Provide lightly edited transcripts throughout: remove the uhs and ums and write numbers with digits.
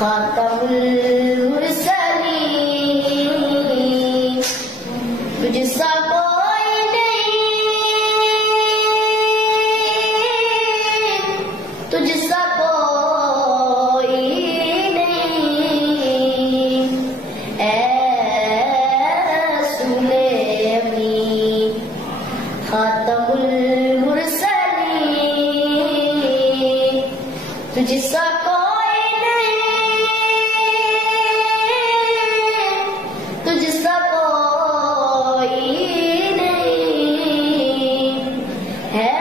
खातमुल मुरसलीन, तुझसा कोई नहीं, तुझसा कोई नहीं, ऐ रसूले अमीन, खातमुल मुरसलीन, तुझसा कोई नहीं, तुझसा कोई नहीं, है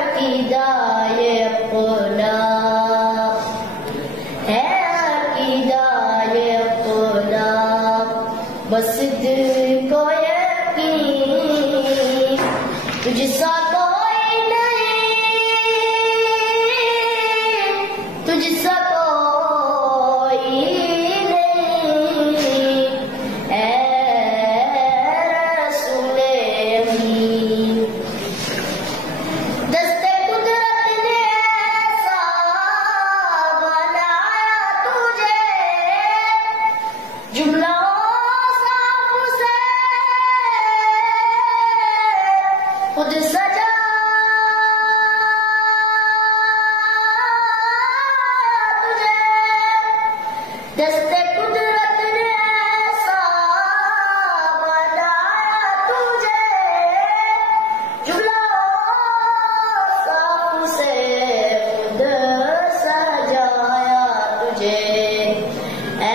अकीदाए अपना, है अकीदाए अपना, बस दिल को यकीन, तुझसा कोई नहीं, तुझसा कोई नहीं, ऐ रसूले अमीन। दस्ते कुदरत ने ऐसा बनाया तुझे, जुमला साफ से खुद सजा तुझे, दस्ते कुदरत ने ऐसा बनाया तुझे, जुमला साफ से खुद सजाया तुझे, ऐ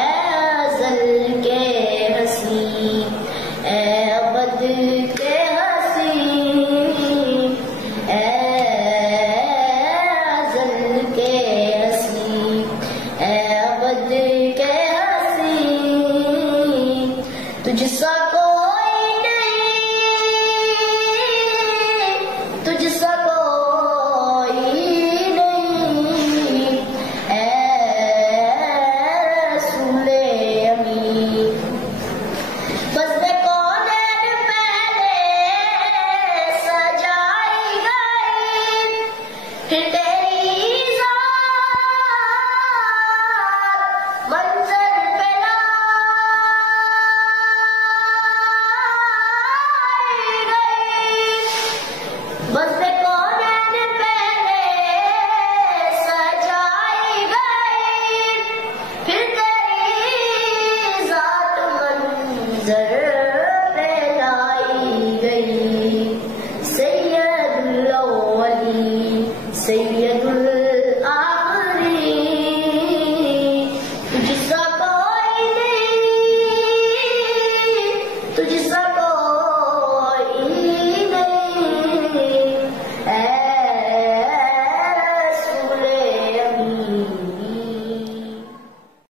अज़ल के हसी, ऐ अबद के हसी, ऐ अज़ल के हसी, ऐ अबद के हसी, तुझसा कोई नहीं, तुझसा कोई नहीं, ऐ रसूले अमीन। बस्ते कौनैन पहले सजाई गई, फिर